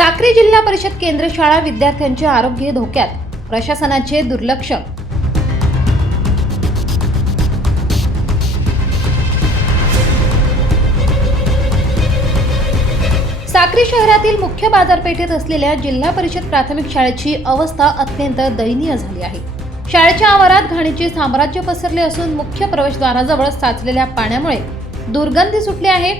साक्री जिल्हा परिषद केंद्र शाळा विद्यार्थ्यांचे आरोग्य धोक्यात प्रशासनाचे दुर्लक्ष. साक्री शहरातील मुख्य बाजारपेठेत असलेल्या जिल्हा परिषद प्राथमिक शाळेची अवस्था अत्यंत दयनीय झाली आहे. शाळेच्या आवारात घाणीचे साम्राज्य पसरले असून मुख्य प्रवेशद्वाराजवळ साचलेल्या पाण्यामुळे दुर्गंधी सुटली आहे.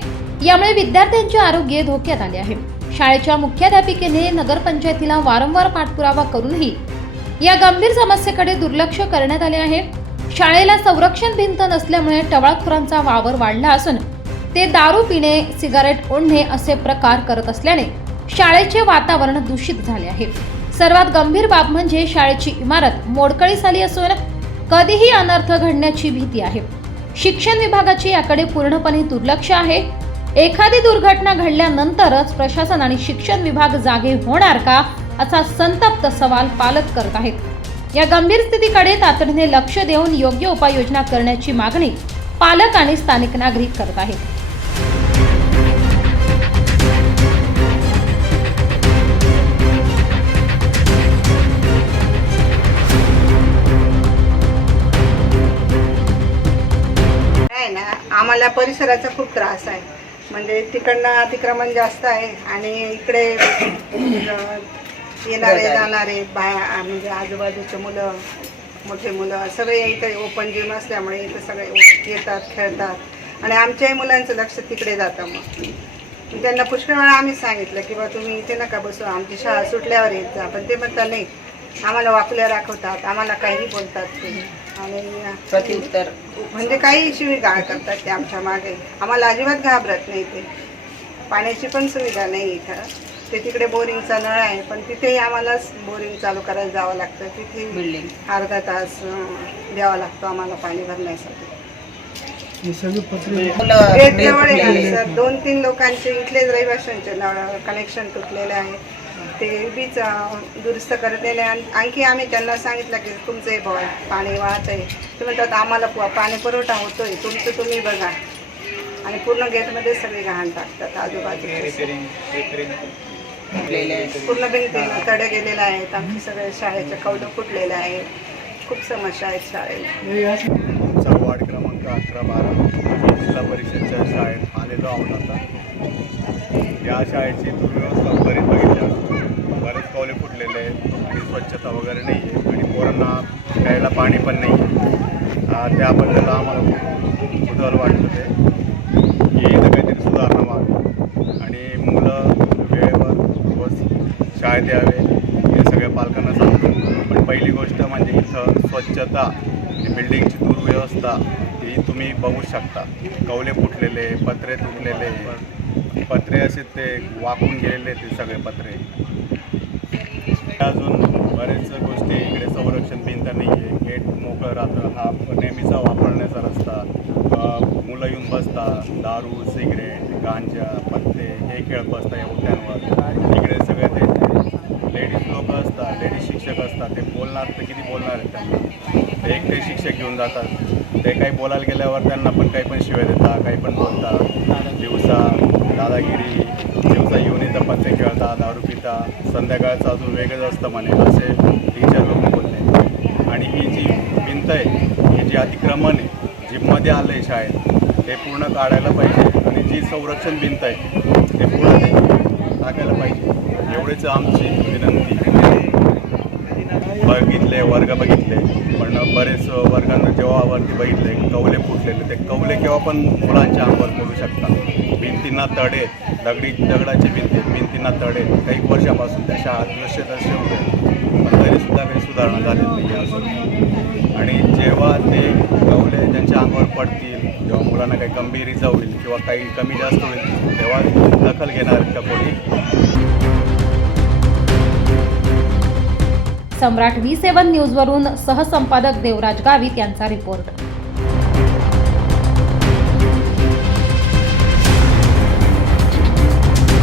यामुळे विद्यार्थ्यांचे आरोग्य धोक्यात आले आहे. शाळेच्या मुख्याध्यापिकेने नगरपंचायतीला वारंवार पाठपुरावा करूनही या गंभीर समस्येकडे दुर्लक्ष करण्यात आले आहे. शाळेला संरक्षण भिंत नसल्यामुळे टवाळखोरांचा वावर वाढला असून ते दारू पिणे सिगारेट ओढणे असे प्रकार करत असल्याने शाळेचे वातावरण दूषित झाले आहे. सर्वात गंभीर बाब म्हणजे शाळेची इमारत मोडकळीस आली असून कधीही अनर्थ घडण्याची भीती आहे. शिक्षण विभागाचे याकडे पूर्णपणे दुर्लक्ष आहे. एखादी दुर्घटना घडल्यानंतरच प्रशासन आणि शिक्षण विभाग जागे होणार का असा संतप्त सवाल पालक करत आहेत. या गंभीर स्थितीकडे तातडीने लक्ष देऊन योग्य उपाययोजना करण्याची मागणी पालक आणि स्थानिक नागरिक करत आहेत. ना आम्हाला परिसराचा खूप त्रास आहे. म्हणजे तिकडनं अतिक्रमण जास्त आहे आणि इकडे येणारे जाणारे बाया म्हणजे आजूबाजूचे मुलं मोठे मुलं सगळे इथे ओपन जिम असल्यामुळे इथे सगळे येतात खेळतात. आणि आमच्याही मुलांचं लक्ष तिकडे जातं मग. त्यांना पुष्कळ वेळा आम्ही सांगितलं की बा तुम्ही इथे नका बसू आमची शाळा सुटल्यावर येत जा. पण ते म्हणतात नाही आम्हाला वाकुल्या दाखवतात आम्हाला काही बोलतात ते. आणि म्हणजे काही शिवीगाळ करतात ते आमच्या मागे. आम्हाला अजिबात घाबरत नाही ते. पाण्याची पण सुविधा नाही इथं. ते तिकडे बोरिंगचा नळ आहे पण तिथेही आम्हालाच बोरिंग चालू करायला जावं लागतं. तिथे बिल्डिंग अर्धा तास द्यावा लागतो आम्हाला पाणी भरण्यासाठी. दोन तीन लोकांचे इथलेच रहिवाशांचे नळ कनेक्शन तुटलेले आहे. ते बीच दुरुस्त करलेले आहे आणि आणखी आम्ही त्यांना सांगितलं की तुमचं हे बघा पाणी वाहत आहे ते म्हणतात आम्हाला पु- पाणी पुरवठा होतोय तुमचं तुम्ही बघा. आणि पूर्ण गेटमध्ये सगळे घाण टाकतात आहेत. पूर्ण भिंतीनं तडे गेलेले आहेत. आमचे सगळे शाळेचे कौलं फुटलेले आहेत. खूप समस्या आहेत शाळेत. वार्ड क्रमांक अकरा बारा जिल्हा परिषदच्या शाळेत आलेलो आहोत आता. या शाळेची दुर्व्यवस्था बरीच बघितली वगैरे नाही आहे. आणि पोरांना प्यायला पाणी पण नाही आहे. त्याबद्दल आम्हाला खूप कुतूहल वाटतं ते. की इथं काहीतरी सुधारणा व्हावी. आणि मुलं वेळेवर बस शाळेत यावे. हे सगळ्या पालकांना सांगतो. पण पहिली गोष्ट म्हणजे इथं स्वच्छता बिल्डिंगची दुर्व्यवस्था ही तुम्ही बघू शकता. कौले फुटलेले पत्रे तुटलेले. पत्रे असे ते वाकून गेलेले ते सगळे पत्रे. अजून बरेच गोष्टी इकडे संरक्षण भिंत नाही आहे गेट मोकळं राहतं. हा नेहमीचा वापरण्याचा रस्ता. मुलं येऊन बसतात. दारू सिगरेट गांजा पत्ते हे खेळत बसतात या उठ्यांवर. इकडे सगळे ते लेडीज लोक असतात. लेडीज शिक्षक असतात. ते बोलणार तर किती बोलणार आहेत त्यांना? ते एकटे शिक्षक घेऊन जातात. ते काही बोलायला गेल्यावर त्यांना पण काही पण शिवाय देतात काही पण बोलतात. दिवसा दादागिरी दिवसा येऊन इथं पत्ते खेळतात दारू पिता संध्याकाळचं अजून वेगळंच असतं म्हणे असे टीचर लोक बोलले. आणि ही जी भिंत आहे ही जी अतिक्रमण आहे जी मध्ये आलं आहे शाळेत ते पूर्ण काढायला पाहिजे. आणि जी संरक्षण भिंत आहे ते पूर्ण टाकायला पाहिजे. एवढेच आमची विनंती. बघितले वर्ग बघितले पण बरेच वर्गांना जेव्हा वरती बघितले कवले फुटलेले ते कवले केव्हा पण मुलांच्या अंगावर पडू शकतात. भिंतींना तडे दगडी दगडाची भिंती भिंतींना तडे काही वर्षापासून त्या शाळा जसे तसे होते पण तरीसुद्धा काही सुधारणा झालेली नाही अजून. आणि जेव्हा ते कवले त्यांच्या अंगावर पडतील जेव्हा मुलांना काही गंभीर इजा होईल किंवा काही कमी जास्त होईल तेव्हा दखल घेणार का कोणी सम्राट व्ही सेवन न्यूजवरून सहसंपादक देवराज गावित यांचा रिपोर्ट.